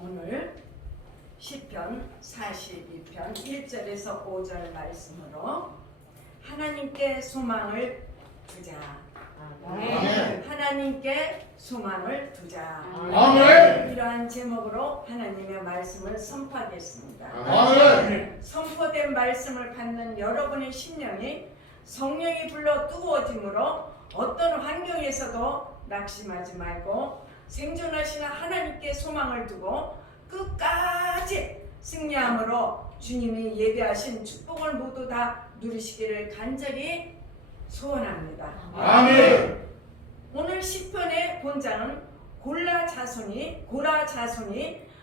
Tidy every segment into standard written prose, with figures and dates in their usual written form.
오늘 시편 42편 1절에서 5절 말씀으로 하나님께 소망을 두자. 아멘. 하나님께 소망을 두자. 아멘. 이러한 제목으로 하나님의 말씀을 선포하겠습니다. 아멘. 선포된 말씀을 받는 여러분의 심령이 성령이 불러 뜨거워짐으로 어떤 환경에서도 낙심하지 말고 생존하시는 하나님께 소망을 두고 끝까지 승리함으로 주님이 예배하신 축복을 모두 다 누리시기를 간절히 소원합니다. 아멘. 오늘 시편의 본장은 고라 자손이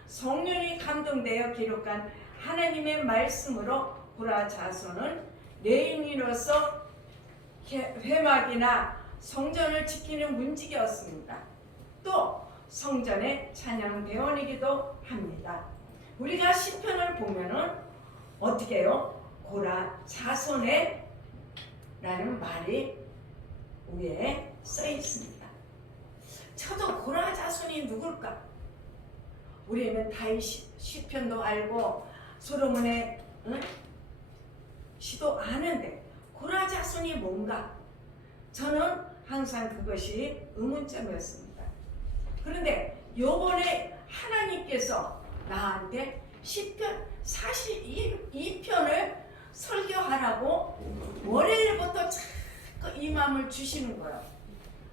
성령이 감동되어 기록한 하나님의 말씀으로 고라 자손은 레위인으로서 회막이나 성전을 지키는 문지기였습니다. 또 성전의 찬양 대원이기도 합니다. 우리가 시편을 보면은 어떻게 해요? 고라 자손의 라는 말이 위에 써 있습니다. 저도 고라 자손이 누굴까? 우리는 다윗 시편도 알고 솔로몬의 시도 아는데 고라 자손이 뭔가? 저는 항상 그것이 의문점이었습니다. 그런데 요번에 하나님께서 나한테 시편 42편을 설교하라고 월요일부터 자꾸 이 마음을 주시는 거예요.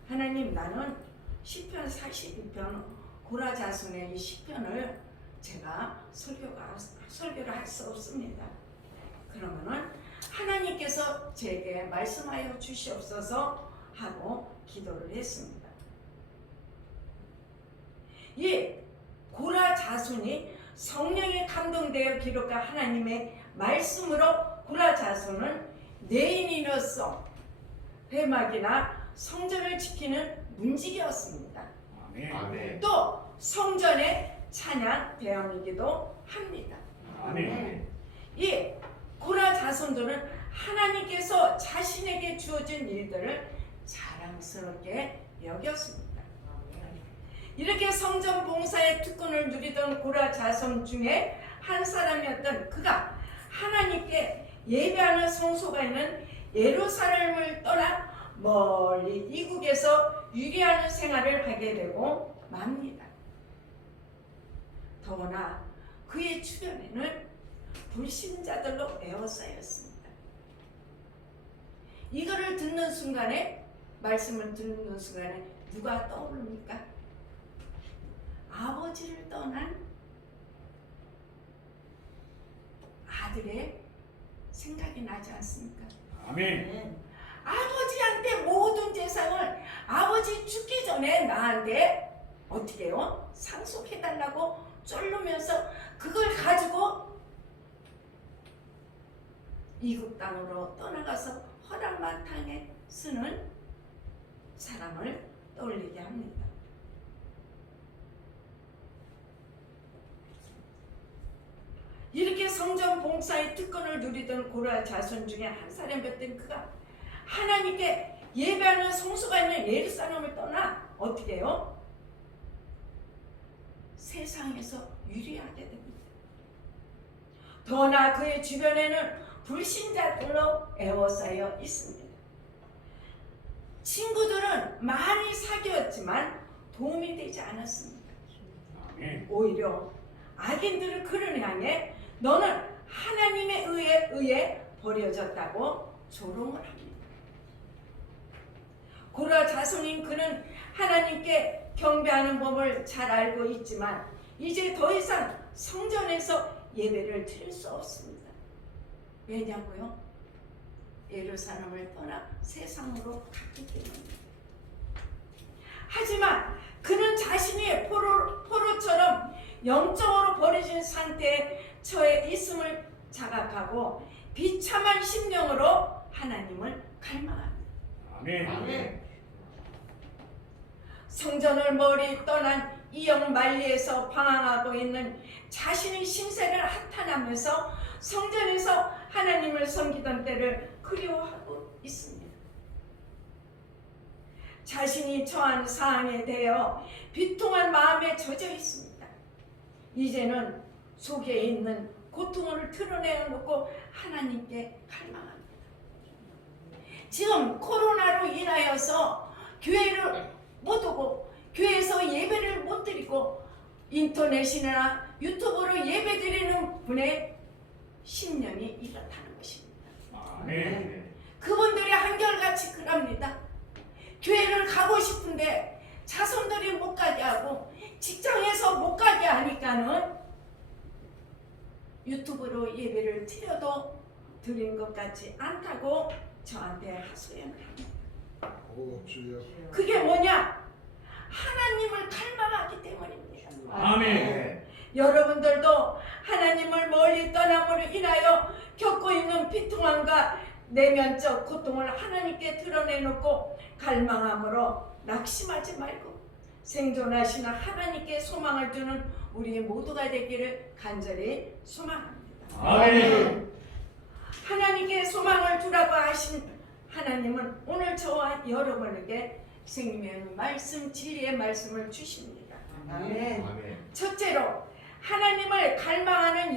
하나님, 나는 시편 42편 고라 자손의 이 시편을 제가 설교를 할 수 없습니다. 그러면은 하나님께서 제게 말씀하여 주시옵소서 하고 기도를 했습니다. 이 고라 자손이 성령에 감동되어 기록한 하나님의 말씀으로 고라 자손은 레위인으로서 회막이나 성전을 지키는 문지기였습니다. 아멘. 또 성전의 찬양 대원이기도 합니다. 아멘. 이 고라 자손들은 하나님께서 자신에게 주어진 일들을 자랑스럽게 여겼습니다. 이렇게 성전 봉사의 특권을 누리던 고라 자손 중에 한 사람이었던 그가 하나님께 예배하는 성소가 있는 예루살렘을 떠나 멀리 이국에서 유리하는 생활을 하게 되고 맙니다. 더구나 그의 주변에는 불신자들로 에워싸였습니다. 이거를 듣는 순간에, 말씀을 듣는 순간에 누가 떠오릅니까? 아버지를 떠난 아들의 생각이 나지 않습니까? 아멘. 아버지한테 모든 재산을 아버지 죽기 전에 나한테 어떻게 해요? 상속해달라고 쫄르면서 그걸 가지고 이국 땅으로 떠나가서 허랑마탕에 쓰는 사람을 떠올리게 합니다. 이렇게 성전 봉사의 특권을 누리던 고라 자손 중에 한 사람이었던 그가 하나님께 예배하는 성소가 있는 예루살렘을 떠나 어떻게 해요? 세상에서 유리하게 됩니다. 더나 그의 주변에는 불신자들로 에워싸여 있습니다. 친구들은 많이 사귀었지만 도움이 되지 않았습니다. 아멘. 오히려 악인들은 그를 향해 너는 하나님에 의해 버려졌다고 조롱을 합니다. 고라 자손인 그는 하나님께 경배하는 법을 잘 알고 있지만 이제 더 이상 성전에서 예배를 드릴 수 없습니다. 왜냐고요? 예루살렘을 떠나 세상으로 갔기 때문입니다. 하지만 그는 자신이 포로처럼 영적으로 버려진 상태에 처해 있음을 자각하고 비참한 심령으로 하나님을 갈망합니다. 아멘. 아멘. 성전을 멀리 떠난 이역 만리에서 방황하고 있는 자신의 신세를 한탄하면서 성전에서 하나님을 섬기던 때를 그리워하고 있습니다. 자신이 처한 상황에 대해 비통한 마음에 젖어 있습니다. 이제는 속에 있는 고통을 드러내놓고 하나님께 갈망합니다. 지금 코로나로 인하여서 교회를 못 오고 교회에서 예배를 못 드리고 인터넷이나 유튜브로 예배 드리는 분의 심령이 이렇다는 것입니다. 아멘. 그분들이 한결같이 그럽니다. 교회를 가고 싶은데 자손들이 못 가게 하고 직장에서 못 가게 하니까는 유튜브로 예배를 드려도 드린 것 같지 않다고 저한테 하소연을 합니다. 그게 뭐냐? 하나님을 갈망하기 때문입니다. 아멘. 여러분들도 하나님을 멀리 떠남으로 인하여 겪고 있는 비통함과 내면적 고통을 하나님께 드러내놓고 갈망함으로 낙심하지 말고 생존하시는 하나님께 소망을 두는 우리 모두가 되기를 간절히 소망합니다. 아멘. 하나님께 소망을 두라고 하신 하나님은 오늘 저와 여러분에게 생명의 말씀, 진리의 말씀을 주십니다. 아멘. 첫째로 하나님을 갈망하는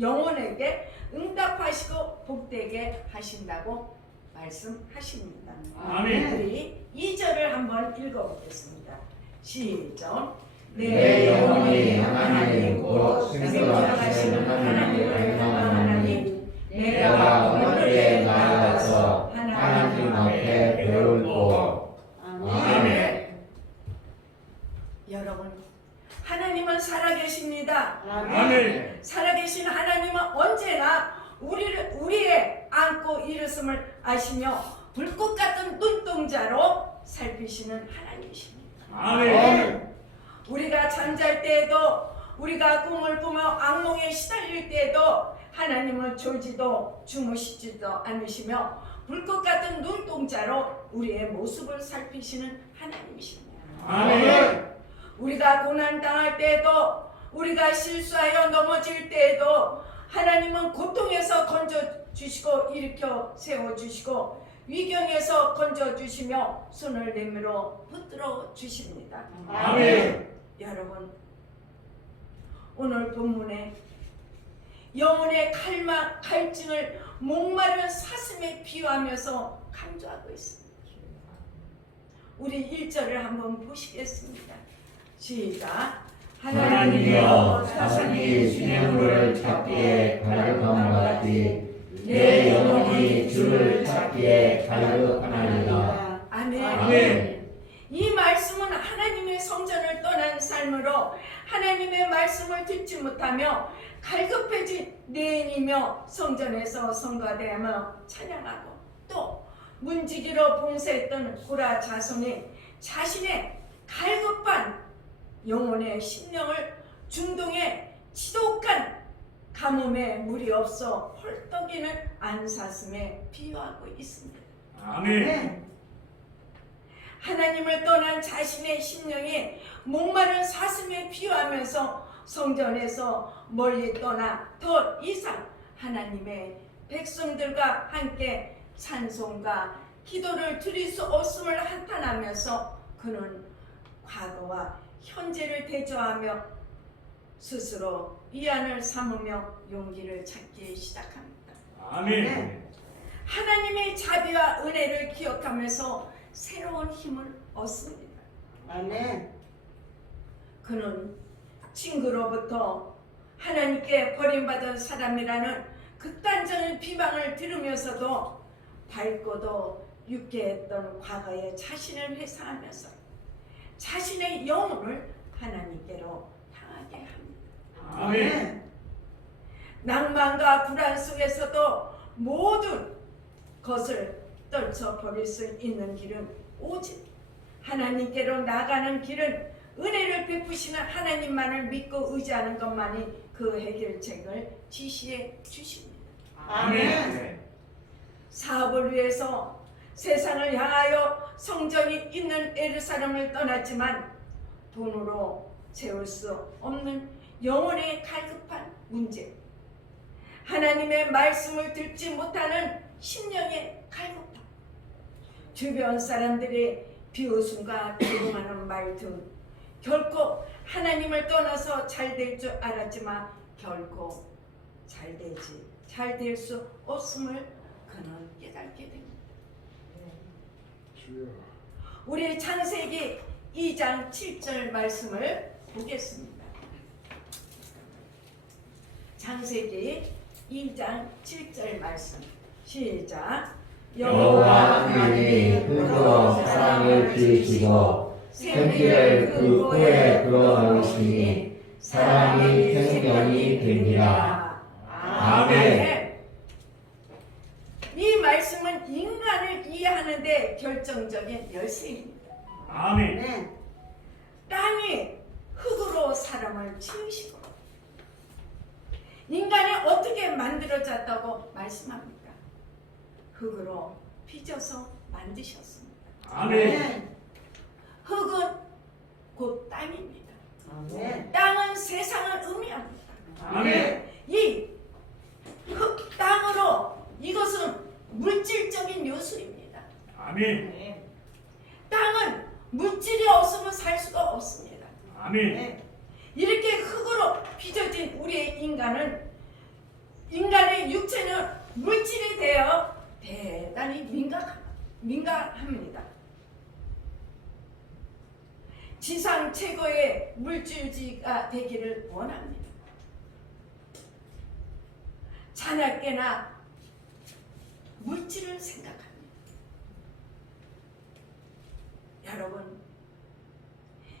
영혼에게 응답하시고 복되게 하신다고 말씀하십니다. 아멘. 우리 2절을 한번 읽어보겠습니다. 시작. 내 영혼이 하나님 곧 생존하시는 하나님을 갈망하나니 내가 오늘에 나아가서 하나님 앞에 배울고. 아멘. 여러분, 하나님은 살아계십니다. 아멘. 살아계신 하나님은 언제나 우리의 안고 일었음을 아시며 불꽃 같은 눈동자로 살피시는 하나님이십니다. 아멘. 우리가 잠잘 때에도 우리가 꿈을 꾸며 악몽에 시달릴 때에도 하나님은 졸지도 주무시지도 않으시며 불꽃 같은 눈동자로 우리의 모습을 살피시는 하나님이십니다. 아멘. 우리가 고난당할 때에도 우리가 실수하여 넘어질 때에도 하나님은 고통에서 건져주시고 일으켜 세워주시고 위경에서 건져주시며 손을 내밀어 붙들어 주십니다. 아멘. 여러분, 오늘 본문에 영혼의 갈증을 목마른 사슴에 비유하면서 강조하고 있습니다. 우리 1절을 한번 보시겠습니다. 시작. 하나님이여 사슴이 시냇물을 찾기에 갈급함과 같이 내 영혼이 주를 찾기에 갈급하나이다. 아멘. 아멘. 이 말씀은 하나님의 성전을 떠난 삶으로 하나님의 말씀을 듣지 못하며 갈급해진 내인이며 성전에서 성가대하며 찬양하고 또 문지기로 봉사했던 고라 자손이 자신의 갈급한 영혼의 심령을 중동의 지독한 가뭄에 물이 없어 헐떡이는 안사슴에 비유하고 있습니다. 아멘. 하나님을 떠난 자신의 심령이 목마른 사슴에 비유하면서 성전에서 멀리 떠나 더 이상 하나님의 백성들과 함께 찬송과 기도를 드릴 수 없음을 한탄하면서 그는 과거와 현재를 대조하며 스스로 위안을 삼으며 용기를 찾기 시작합니다. 아멘. 하나님의 자비와 은혜를 기억하면서 새로운 힘을 얻습니다. 아멘. 그는 친구로부터 하나님께 버림받은 사람이라는 극단적인 비방을 들으면서도 밝고도 유쾌했던 과거의 자신을 회상하면서 자신의 영혼을 하나님께로 향하게 합니다. 아멘. 낭만과 불안 속에서도 모든 것을 떨쳐버릴 수 있는 길은 오직 하나님께로 나가는 길은 은혜를 베푸시는 하나님만을 믿고 의지하는 것만이 그 해결책을 지시해 주십니다. 아멘. 사업을 위해서 세상을 향하여 성전이 있는 예루살렘을 떠났지만 돈으로 채울 수 없는 영혼의 갈급한 문제, 하나님의 말씀을 듣지 못하는 심령의 갈급함, 주변 사람들의 비웃음과 비동하는 말 등 결코 하나님을 떠나서 잘 될 줄 알았지만 결코 잘 될 수 없음을 그는 깨닫게 됩니다. 우리 창세기 2장 7절 말씀을 보겠습니다. 창세기 2장 7절 말씀 시작. 여호와 하나님이 흙으로 사람을 지으시고 생기를 그 코에 불어넣으시니 사람이 생명이 되니라. 아멘. 이 말씀은 인간을 이해하는 데 결정적인 열쇠입니다. 아멘. 땅이 흙으로 사람을 지으시고 인간이 어떻게 만들어졌다고 말씀합니까? 흙으로 빚어서 만드셨습니다. 아멘. 흙은 곧 땅입니다. 아멘. 땅은 세상을 의미합니다. 아멘. 이 흙 땅으로 이것은 물질적인 요소입니다. 아멘. 땅은 물질이 없으면 살 수가 없습니다. 아멘. 이렇게 흙으로 빚어진 우리의 인간의 육체는 물질에 대해 대단히 민감합니다. 지상 최고의 물질주의가 되기를 원합니다. 자나깨나 물질을 생각합니다. 여러분,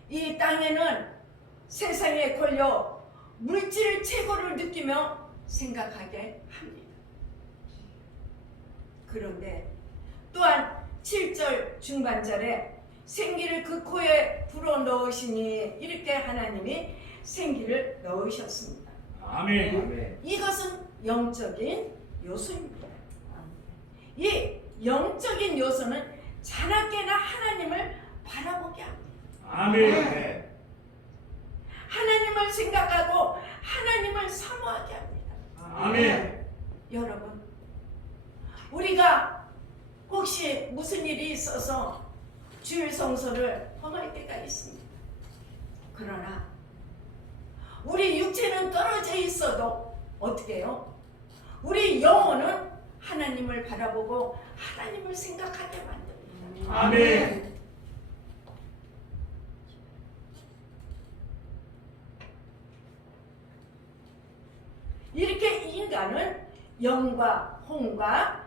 이 땅에는 세상에 걸려 물질 최고를 느끼며 생각하게 합니다. 그런데 또한 7절 중반절에 생기를 그 코에 불어넣으시니 이렇게 하나님이 생기를 넣으셨습니다. 아멘. 이것은 영적인 요소입니다. 이 영적인 요소는 자나깨나 하나님을 바라보게 합니다. 아멘. 하나님을 생각하고 하나님을 사모하게 합니다. 아멘. 여러분, 우리가 혹시 무슨 일이 있어서 주일 성소를 험할 때가 있습니다. 그러나 우리 육체는 떨어져 있어도 어떻게 해요? 우리 영혼은 하나님을 바라보고 하나님을 생각하게 만듭니다. 아멘. 이렇게 인간은 영과 혼과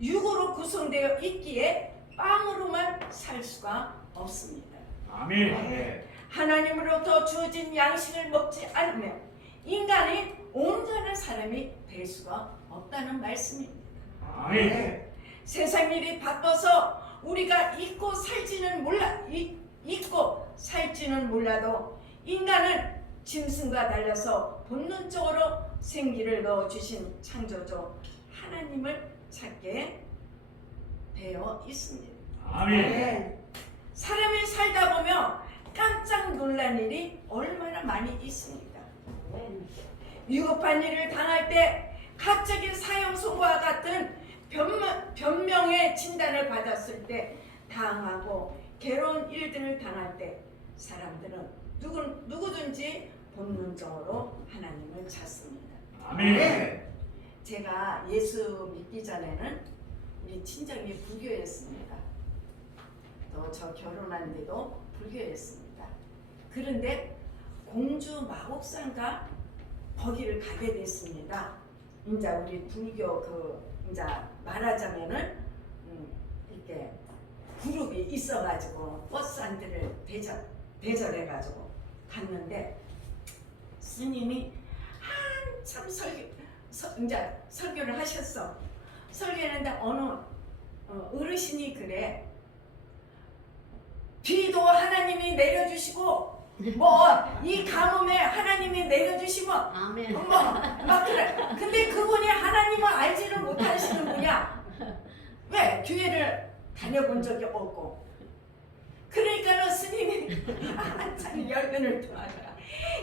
육으로 구성되어 있기에 빵으로만 살 수가 없습니다. 아멘. 하나님으로부터 주어진 양식을 먹지 않으면 인간이 온전한 사람이 될 수가 없다는 말씀입니다. 아멘. 세상 일이 바빠서 우리가 잊고 살지는 몰라도 인간은 짐승과 달라서 본능적으로 생기를 넣어주신 창조주 하나님을 찾게 되어 있습니다. 아멘. 사람이 살다 보면 깜짝 놀란 일이 얼마나 많이 있습니다. 위급한 일을 당할 때 갑자기 사형선고와 같은 변명의 진단을 받았을 때 당하고 괴로운 일들을 당할 때 사람들은 누구든지 본능적으로 하나님을 찾습니다. 아멘. 제가 예수 믿기 전에는 우리 친정이 불교였습니다. 또 저 결혼한 데도 불교였습니다. 그런데 공주 마곡산가 거기를 가게 됐습니다. 이제 우리 불교 이제 말하자면은 이렇게 그룹이 있어가지고 버스 한 대를 대절해가지고 갔는데 스님이 한참 설교를 하셨어. 설교했는데 어느 어르신이 그래. 비도 하나님이 내려주시고 이 가뭄에 하나님이 내려주시면 아멘. 막 그래. 근데 그분이 하나님을 알지를 못하시는 분이야. 왜? 교회를 다녀본 적이 없고. 그러니까는 스님이 한참 열변을 토하더라.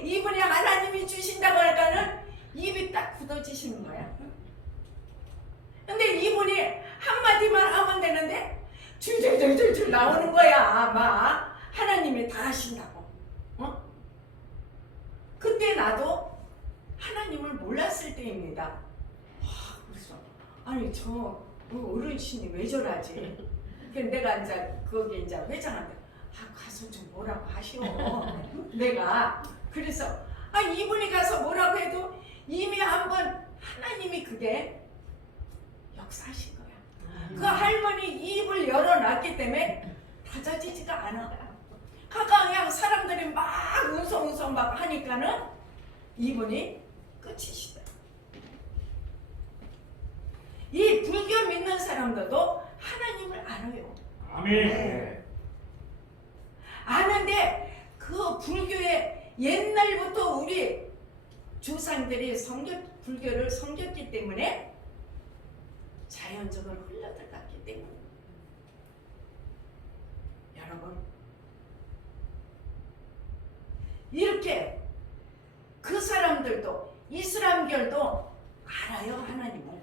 이분이 하나님이 주신다고 하니까는 입이 딱 굳어지시는 거야. 근데 이분이 한마디만 하면 되는데 줄줄줄줄 나오는 거야. 막 하나님이 다 하신다고. 나도 하나님을 몰랐을 때입니다. 와, 그래서 아니 저 어르신이 왜 저러지? 그래서 내가 이제 거기 이제 회장한테 가서 좀 뭐라고 하시오. 내가 그래서 이분이 가서 뭐라고 해도 이미 한번 하나님이 그게 역사하신 거야. 그 할머니 입을 열어놨기 때문에 다져지지가 않아요. 그냥 사람들이 막 웅성웅성 막 하니까는 이분이 끝이시다. 이 불교 믿는 사람들도 하나님을 알아요. 아멘. 아는데 그 불교의 옛날부터 우리 조상들이 불교를 섬겼기 때문에 자연적으로 흘러들어갔기 때문에 여러분 이렇게 그 사람들도 이슬람교도 알아요 하나님을.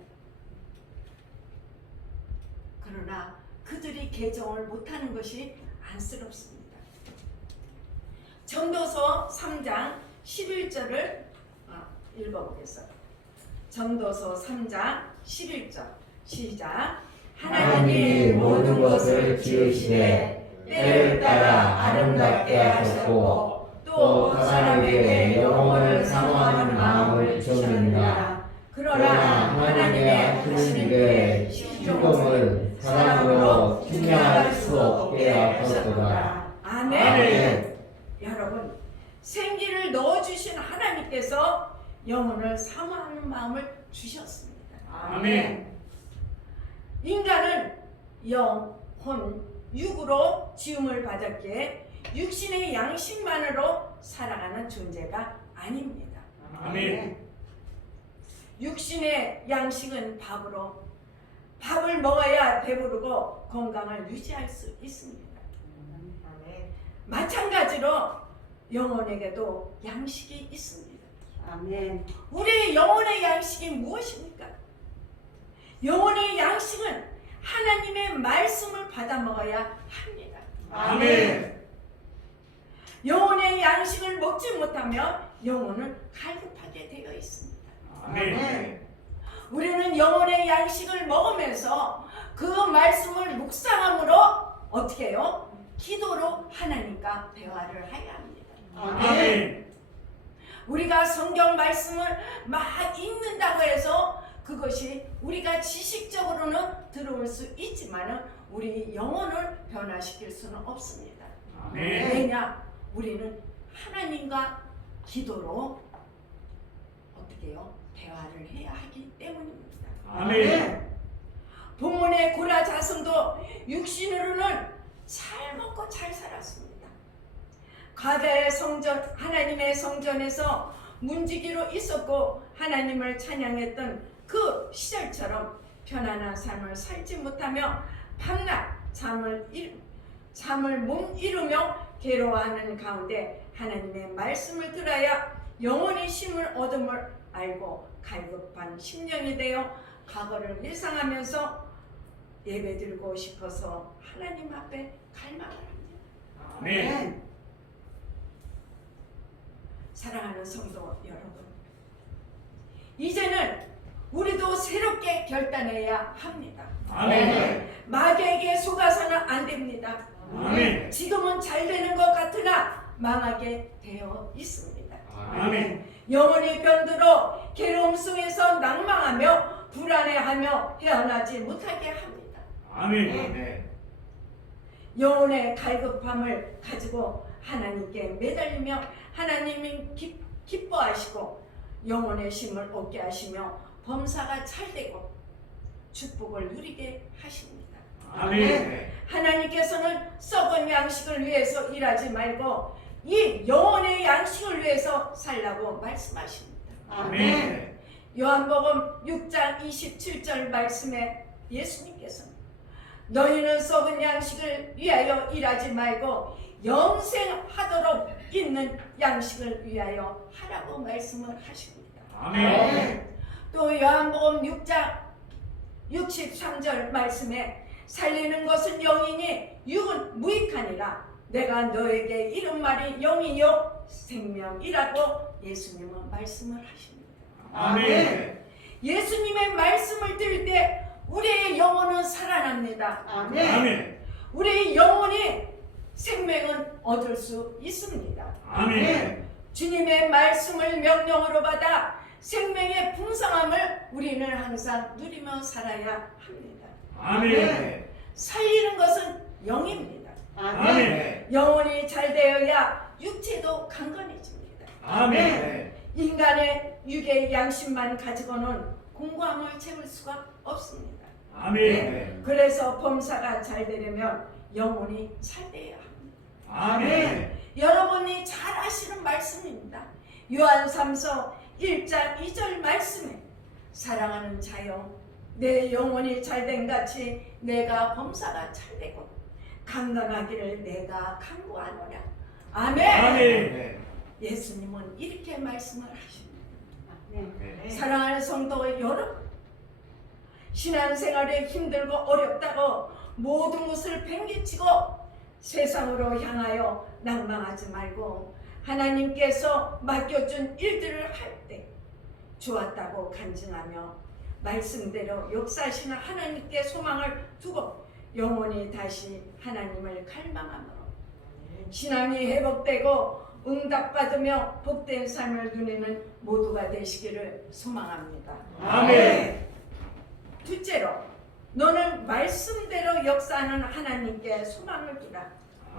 그러나 그들이 개정을 못하는 것이 안쓰럽습니다. 전도서 3장 11절을 읽어보겠어요. 전도서 3장 11절 시작. 하나님이 모든 것을 지으시되 때를 따라 아름답게 하셨고 또 사람에게 영혼을 사모하는 마음을 주셨느니라. 그러나 하나님의 하시는 일의 시종을 사람으로 측량할 수 없게 하셨도다. 아멘. 여러분 생기를 넣어주신 하나님께서 영혼을 사모하는 마음을 주셨습니다. 아멘. 인간은 영혼, 육으로 지음을 받았기에 육신의 양식만으로 살아가는 존재가 아닙니다. 아멘. 육신의 양식은 밥으로 밥을 먹어야 배부르고 건강을 유지할 수 있습니다. 마찬가지로 영혼에게도 양식이 있습니다. 아멘. 우리의 영혼의 양식이 무엇입니까? 영혼의 양식은 하나님의 말씀을 받아 먹어야 합니다. 아멘. 영혼의 양식을 먹지 못하면 영혼은 갈급하게 되어 있습니다. 아멘. 우리는 영혼의 양식을 먹으면서 그 말씀을 묵상함으로 어떻게 해요? 기도로 하나님과 대화를 해야 합니다. 아멘. 우리가 성경 말씀을 막 읽는다고 해서 그것이 우리가 지식적으로는 들어올 수 있지만 우리 영혼을 변화시킬 수는 없습니다. 아멘. 왜냐? 우리는 하나님과 기도로 어떻게 해요? 대화를 해야 하기 때문입니다. 아멘. 본문의 고라 자손도 육신으로는 잘 먹고 잘 살았습니다. 가다의 성전, 하나님의 성전에서 문지기로 있었고 하나님을 찬양했던 그 시절처럼 편안한 삶을 살지 못하며 밤낮 잠을 못 이루며 괴로워하는 가운데 하나님의 말씀을 들어야 영원히 쉼을 얻음을 알고 갈급한 심령이 되어 과거를 회상하면서 예배드리고 싶어서 하나님 앞에 갈망을 합니다. 아멘. 사랑하는 성도 여러분, 이제는 우리도 새롭게 결단해야 합니다. 아멘. 마귀에게 속아서는 안 됩니다. 아멘. 지금은 잘 되는 것 같으나 망하게 되어 있습니다. 아멘. 영혼이 병들어 괴로움 속에서 낭망하며 불안해하며 헤어나지 못하게 합니다. 아멘. 영혼의 갈급함을 가지고 하나님께 매달리며 하나님이 기뻐하시고 영혼의 쉼을 얻게 하시며 범사가 잘되고 축복을 누리게 하십니다. 아멘. 하나님께서는 썩은 양식을 위해서 일하지 말고 이 영혼의 양식을 위해서 살라고 말씀하십니다. 아멘. 요한복음 6장 27절 말씀에 예수님께서는 너희는 썩은 양식을 위하여 일하지 말고 영생하도록 있는 양식을 위하여 하라고 말씀을 하십니다. 아멘. 또 요한복음 6장 63절 말씀에 살리는 것은 영이니 육은 무익하니라 내가 너에게 이런 말이 영이요 생명이라고 예수님은 말씀을 하십니다. 아멘. 예수님의 말씀을 들을 때 우리의 영혼은 살아납니다. 아멘. 우리의 영혼이 생명은 얻을 수 있습니다. 아멘. 주님의 말씀을 명령으로 받아 생명의 풍성함을 우리는 항상 누리며 살아야 합니다. 아멘. 살리는 것은 영입니다. 아멘. 영혼이 잘 되어야 육체도 강건해집니다. 아멘. 인간의 육의 양심만 가지고는 공고함을 채울 수가 없습니다. 아멘. 그래서 범사가 잘 되려면 영혼이 잘 돼야 합니다. 아멘. 여러분이 잘 아시는 말씀입니다. 요한 3서 1장 2절 말씀에 사랑하는 자여 내 영혼이 잘된 같이 내가 범사가 잘되고 강건하기를 내가 간구하노라. 아멘. 아멘. 예수님은 이렇게 말씀을 하십니다. 아멘. 사랑하는 성도 여러분, 신앙생활에 힘들고 어렵다고 모든 것을 팽개치고 세상으로 향하여 낭망하지 말고 하나님께서 맡겨준 일들을 할 때 좋았다고 간증하며 말씀대로 역사하시는 하나님께 소망을 두고 영원히 다시 하나님을 갈망하므로 신앙이 회복되고 응답받으며 복된 삶을 누리는 모두가 되시기를 소망합니다. 아멘. 둘째로 너는 말씀대로 역사하는 하나님께 소망을 두라.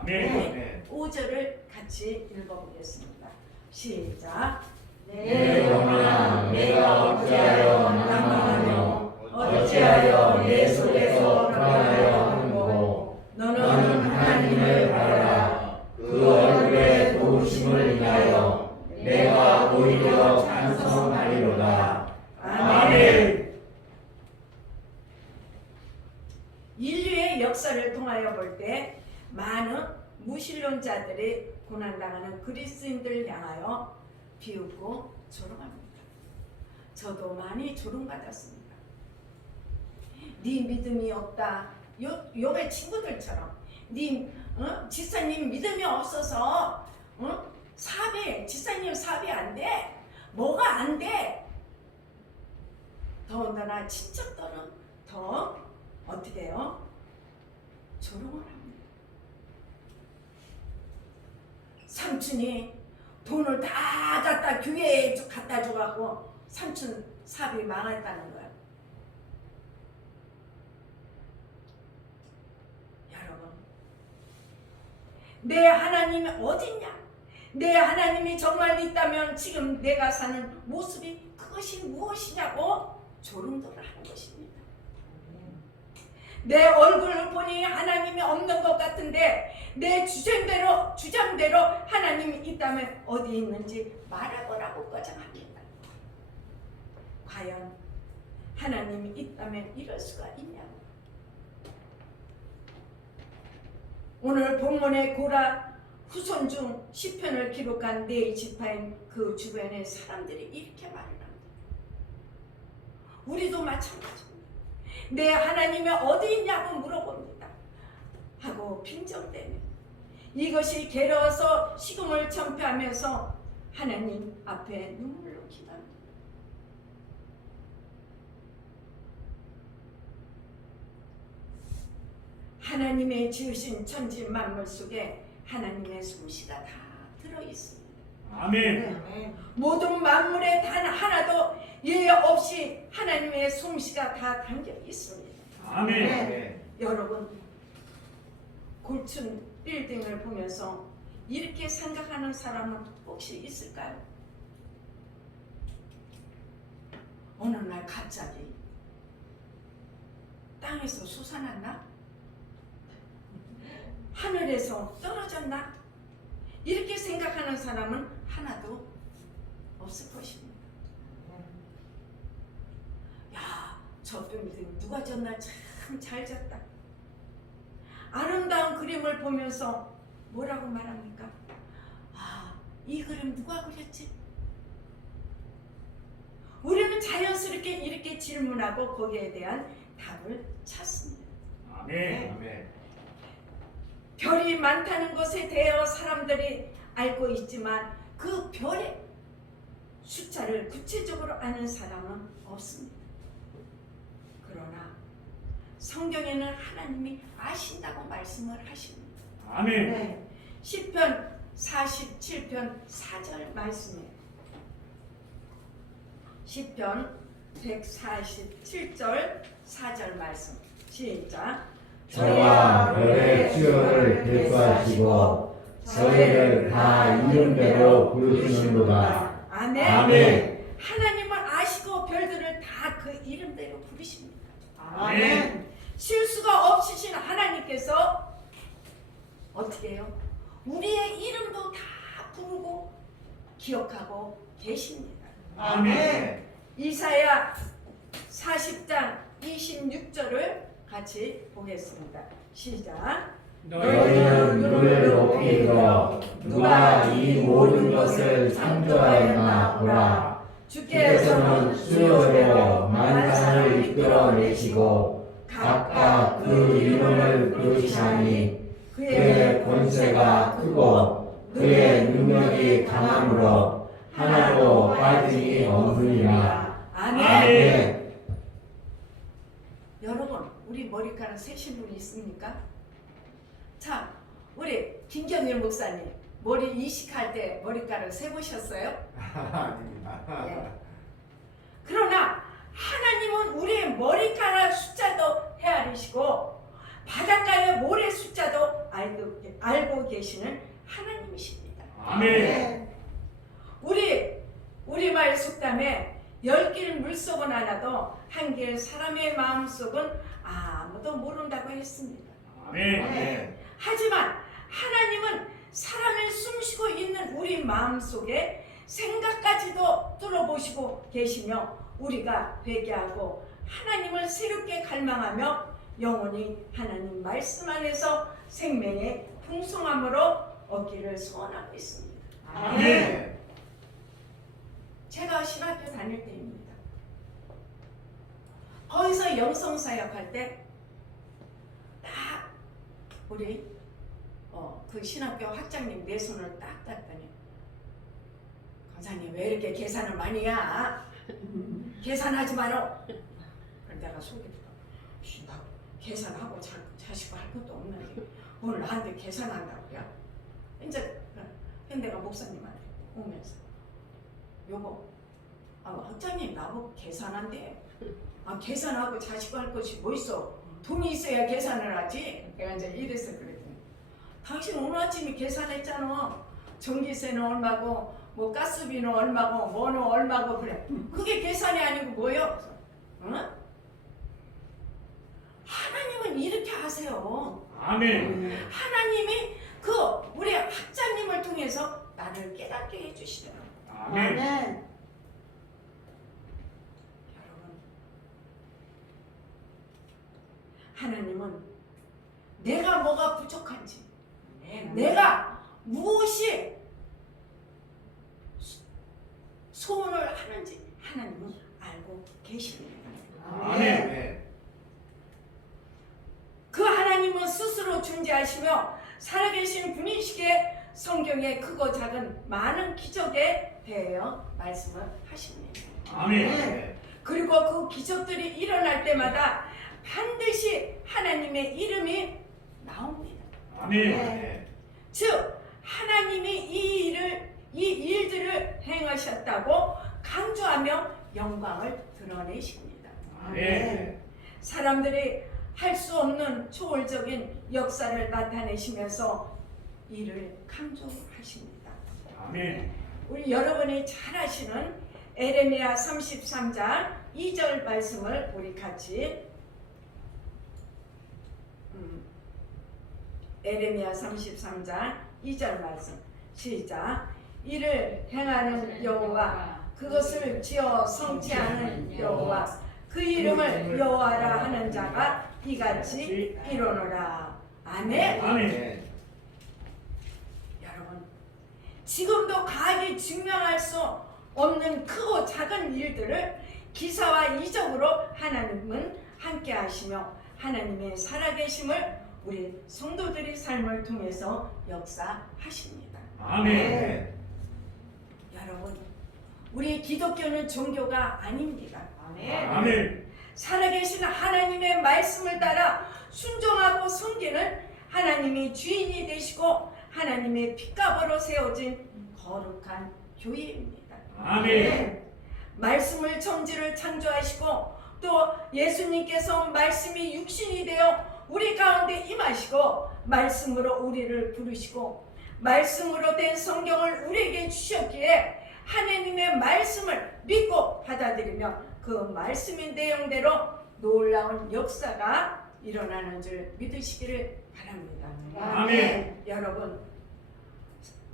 아멘. 5절을 같이 읽어보겠습니다. 시작. 내 영혼아 내가 어찌하여 낭망하며 어찌하여 내 속에서 불안하여 하는고 너는 하나님을 바라라. 그 얼굴의 도우심을 인하여 내가 오히려 찬송하리로다. 아멘. 인류의 역사를 통하여 볼 때 많은 무신론자들이 고난당하는 그리스인들을 향하여 비웃고 조롱합니다. 저도 많이 조롱받았습니다. 네 믿음이 없다. 욥의 친구들처럼 지사님 믿음이 없어서 지사님 사비 안 돼. 뭐가 안 돼. 더군다나 친척들은 더 어떻게 해요? 조롱을 합니다. 삼촌이 돈을 다 갖다 교회에 갖다 줘갖고 삼촌 사업이 망했다는 거야. 여러분, 내 하나님이 어딨냐? 내 하나님이 정말 있다면 지금 내가 사는 모습이 그것이 무엇이냐고 조롱들을 하는 것입니다. 내 얼굴을 보니 하나님이 없는 것 같은데 내 주장대로 하나님이 있다면 어디 있는지 말해보라고 거정합니다. 과연 하나님이 있다면 이럴 수가 있냐고. 오늘 본문의 고라 후손 중 시편을 기록한 네 지파인 그 주변의 사람들이 이렇게 말을 합니다. 우리도 마찬가지입니다. 내 하나님이 어디 있냐고 물어봅니다. 하고 빈정대면 이것이 괴로워서 식음을 청폐하면서 하나님 앞에 눈물로 기도합니다. 하나님의 지으신 천지 만물 속에 하나님의 솜씨가 다 들어있습니다. 아멘. 모든 만물에 단 하나도 예외 없이 하나님의 솜씨가 다 담겨 있습니다. 아멘. 여러분, 고층 빌딩을 보면서 이렇게 생각하는 사람은 혹시 있을까요? 어느 날 갑자기 땅에서 솟아났나? 하늘에서 떨어졌나? 이렇게 생각하는 사람은 하나도 없을 것입니다. 야, 저 빌딩 누가 졌나 참 잘 졌다. 아름다운 그림을 보면서 뭐라고 말합니까? 아, 이 그림 누가 그렸지? 우리는 자연스럽게 이렇게 질문하고 거기에 대한 답을 찾습니다. 아멘. 별이 많다는 것에 대하여 사람들이 알고 있지만 그 별의 숫자를 구체적으로 아는 사람은 없습니다. 그러나 성경에는 하나님이 아신다고 말씀을 하십니다. 아멘. 시편 47편 4절 말씀이에요. 시편 147절 4절 말씀 시작. 저와 별의 수요를 대수하시고 저희를 다 이름대로 부르시는도다. 아멘. 아멘. 하나님을 아시고 별들을 다 그 이름대로 부르십니다. 아멘. 실수가 없으신 하나님께서 어떻게 해요? 우리의 이름도 다 부르고 기억하고 계십니다. 아멘. 이사야 40장 26절을 같이 보겠습니다. 시작. 너희는 눈을 높이 들어 누가 이 모든 것을 창조하였나 보라. 주께서는 수요대로 만상을 이끌어내시고 각각 그 이름을 부르시나니 그의 권세가 크고 그의 능력이 강함으로 하나도 빠짐이 없느니라. 아멘. 아멘. 여러분, 우리 머리카락 세신 분이 있습니까? 자, 우리 김경일 목사님 머리 이식할 때 머리카락 세보셨어요? 아닙니다. 예. 그러나 하나님은 우리의 머리카락 숫자도 헤아리시고 바닷가의 모래 숫자도 알고 계시는 하나님이십니다. 아멘. 우리말 속담에 10길 물속은 알아도 한 길 사람의 마음속은 아무도 모른다고 했습니다. 아멘. 하지만 하나님은 사람의 숨쉬고 있는 우리 마음속에 생각까지도 뚫어보시고 계시며 우리가 회개하고 하나님을 새롭게 갈망하며 영원히 하나님 말씀 안에서 생명의 풍성함으로 얻기를 소원하고 있습니다. 아멘. 제가 신학교 다닐 때입니다. 거기서 영성사역할 때 딱 우리 그 신학교 학장님 내 손을 딱 땄더니 강사님 왜 이렇게 계산을 많이 해? 계산하지 마라. 그럼 내가 속에 나 계산하고 자시고 할 것도 없는데 오늘 나한테 계산한다고요? 이제 내가 목사님한테 오면서 여보 학장님 나보고 계산한대요. 계산하고 자시고 할 것이 뭐 있어? 돈이 있어야 계산을 하지. 내가 이제 이래서 그랬더니 당신 오늘 아침에 계산했잖아. 전기세는 얼마고 뭐 가스비는 얼마고 뭐는 얼마고 그래. 그게 계산이 아니고 뭐요? 응? 하나님은 이렇게 하세요. 아멘. 하나님이 우리 학자님을 통해서 나를 깨닫게 해주시더라고요. 아멘. 여러분, 하나님은 내가 뭐가 부족한지, 내가 무엇이 소원을 하는지 하나님은 알고 계십니다. 아멘. 그 하나님은 스스로 존재하시며 살아계신 분이시기에 성경의 크고 작은 많은 기적에 대하여 말씀을 하십니다. 아멘. 그리고 그 기적들이 일어날 때마다 반드시 하나님의 이름이 나옵니다. 아멘. 즉 하나님이 이 일들을 행하셨다고 강조하며 영광을 드러내십니다. 아멘. 사람들이 할 수 없는 초월적인 역사를 나타내시면서 이를 강조하십니다. 아멘. 우리 여러분이 잘 아시는 에레미야 33장 2절 말씀을 우리 같이 에레미야 33장 2절 말씀 시작. 이를 행하는 여호와 그것을 지어 성취하는 여호와 그 이름을 여호와라 하는 자가 이같이 이루노라. 아멘. 아멘. 여러분 지금도 가히 증명할 수 없는 크고 작은 일들을 기사와 이적으로 하나님은 함께 하시며 하나님의 살아계심을 우리 성도들의 삶을 통해서 역사하십니다. 아멘. 여러분, 우리 기독교는 종교가 아닙니다. 아멘. 살아계신 하나님의 말씀을 따라 순종하고 섬기는 하나님이 주인이 되시고 하나님의 핏값으로 세워진 거룩한 교회입니다. 아멘. 말씀을 천지를 창조하시고 또 예수님께서 말씀이 육신이 되어 우리 가운데 임하시고 말씀으로 우리를 부르시고 말씀으로 된 성경을 우리에게 주셨기에 하나님의 말씀을 믿고 받아들이며 그 말씀의 내용대로 놀라운 역사가 일어나는 줄 믿으시기를 바랍니다. 아멘. 여러분,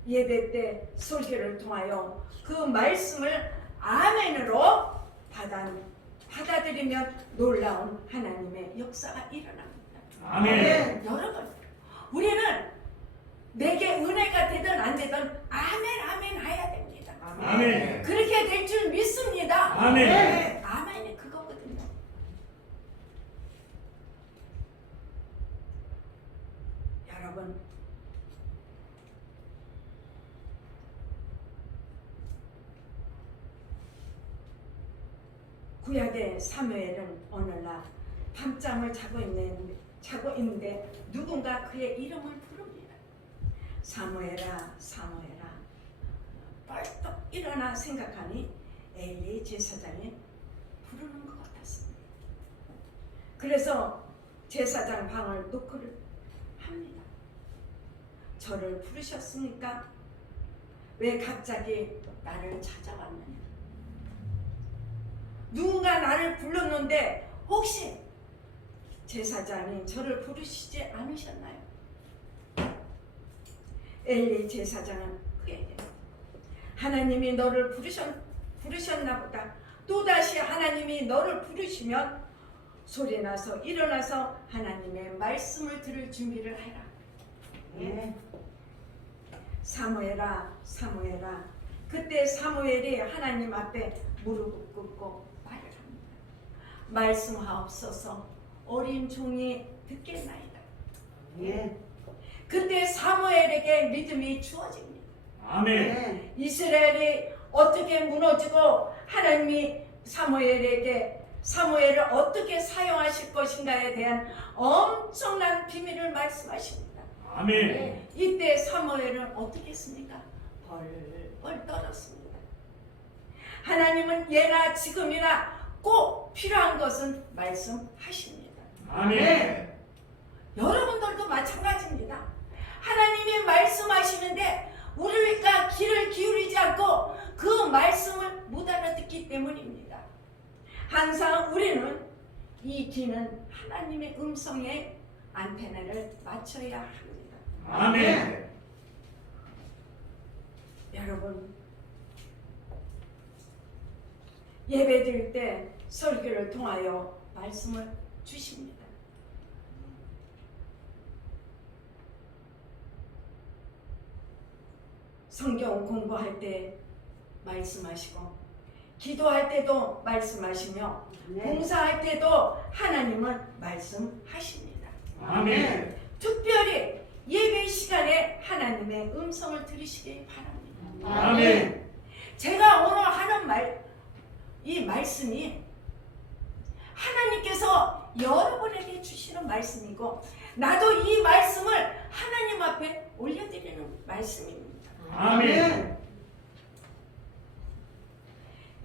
예배 때 설교를 통하여 그 말씀을 아멘으로 받아들이면 놀라운 하나님의 역사가 일어납니다. 아멘. 여러분, 우리는 내게 은혜가 되든 안 되든 아멘 아멘 해야 됩니다. 아멘. 그렇게 될 줄 믿습니다. 아멘. 아멘이 그거거든요. 여러분, 구약의 사무엘은 오늘날 밤잠을 자고 있는데 누군가 그의 이름을 부릅니다. 사무엘아, 사무엘아. 벌떡 일어나 생각하니 엘리 제사장이 부르는 것 같았습니다. 그래서 제사장 방을 노크를 합니다. 저를 부르셨습니까? 왜 갑자기 나를 찾아왔느냐? 누군가 나를 불렀는데 혹시 제사장이 저를 부르시지 않으셨나요? 엘리 제사장은 그에게 하나님이 너를 부르셨나 보다. 또다시 하나님이 너를 부르시면 소리나서 일어나서 하나님의 말씀을 들을 준비를 해라. 사무엘아, 사무엘아. 그때 사무엘이 하나님 앞에 무릎을 꿇고 말을 합니다. 말씀하옵소서, 어린 종이 듣겠나이다. 그때 사무엘에게 믿음이 주어집니다. 아멘. 이스라엘이 어떻게 무너지고 하나님이 사무엘을 어떻게 사용하실 것인가에 대한 엄청난 비밀을 말씀하십니다. 아멘. 이때 사무엘은 어떻게 했습니까? 벌벌 떨었습니다. 하나님은 예나 지금이나 꼭 필요한 것은 말씀하십니다. 아멘. 여러분들도 마찬가지입니다. 하나님이 말씀하시는데 우리가 귀를 기울이지 않고 그 말씀을 못 알아듣기 때문입니다. 항상 우리는 이 귀는 하나님의 음성에 안테나를 맞춰야 합니다. 아멘. 여러분, 예배 드릴 때 설교를 통하여 말씀을 주십니다. 성경 공부할 때 말씀하시고 기도할 때도 말씀하시며 봉사할 때도 하나님은 말씀하십니다. 아멘. 특별히 예배 시간에 하나님의 음성을 들으시기 바랍니다. 아멘. 제가 오늘 하는 이 말씀이 하나님께서 여러분에게 주시는 말씀이고 나도 이 말씀을 하나님 앞에 올려드리는 말씀입니다. 아멘.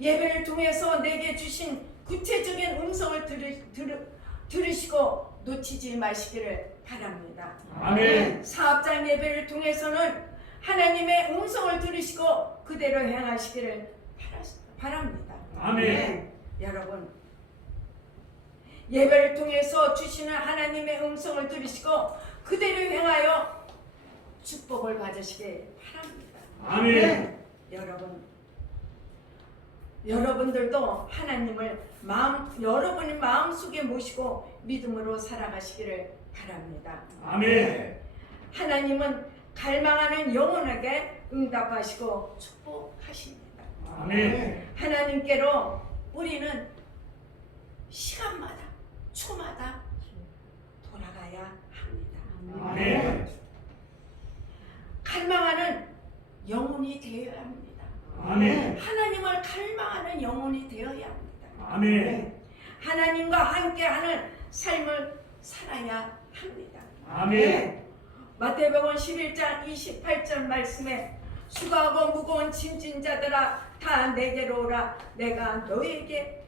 예배를 통해서 내게 주신 구체적인 음성을 들으시고 놓치지 마시기를 바랍니다. 아멘. 사업장 예배를 통해서는 하나님의 음성을 들으시고 그대로 행하시기를 바랍니다. 아멘. 여러분, 예배를 통해서 주시는 하나님의 음성을 들으시고 그대로 행하여 축복을 받으시길 바랍니다. 아멘. 여러분들도 하나님을 여러분의 마음속에 모시고 믿음으로 살아가시기를 바랍니다. 아멘. 하나님은 갈망하는 영혼에게 응답하시고 축복하십니다. 아멘. 하나님께로 우리는 시간마다 초마다 돌아가야 합니다. 아멘. 갈망하는 영혼이 되어야 합니다. 아멘. 하나님을 갈망하는 영혼이 되어야 합니다. 아멘. 하나님과 함께하는 삶을 살아야 합니다. 아멘. 마태복음 11장 28절 말씀에 수고하고 무거운 짐진 자들아 다 내게로 오라 내가 너에게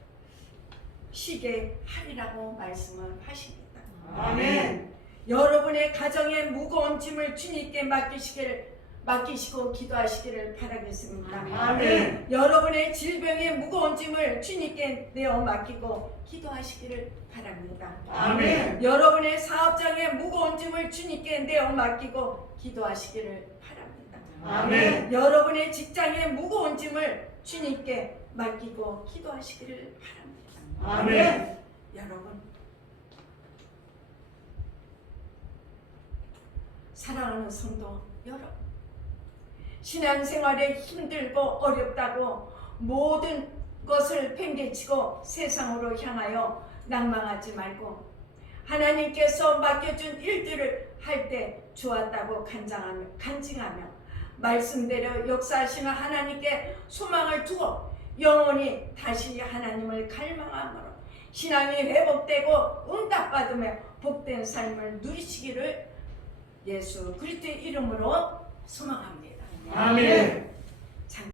쉬게 하리라고 말씀을 하십니다. 아멘. 여러분의 가정의 무거운 짐을 주님께 맡기시고 기도하시기를 바라겠습니다. 아멘. 여러분의 질병의 무거운 짐을 주님께 내어 맡기고 기도하시기를 바랍니다. 아멘. 여러분의 사업장의 무거운 짐을 주님께 내어 맡기고 기도하시기를 바랍니다. 아멘. 여러분의 직장의 무거운 짐을 주님께 맡기고 기도하시기를 바랍니다. 아멘. 여러분, 사랑하는 성도 여러분, 신앙생활에 힘들고 어렵다고 모든 것을 팽개치고 세상으로 향하여 낭망하지 말고 하나님께서 맡겨준 일들을 할 때 좋았다고 간증하며 말씀대로 역사하시는 하나님께 소망을 두고 영원히 다시 하나님을 갈망함으로 신앙이 회복되고 응답받으며 복된 삶을 누리시기를 예수 그리스도의 이름으로 소망합니다. 아멘.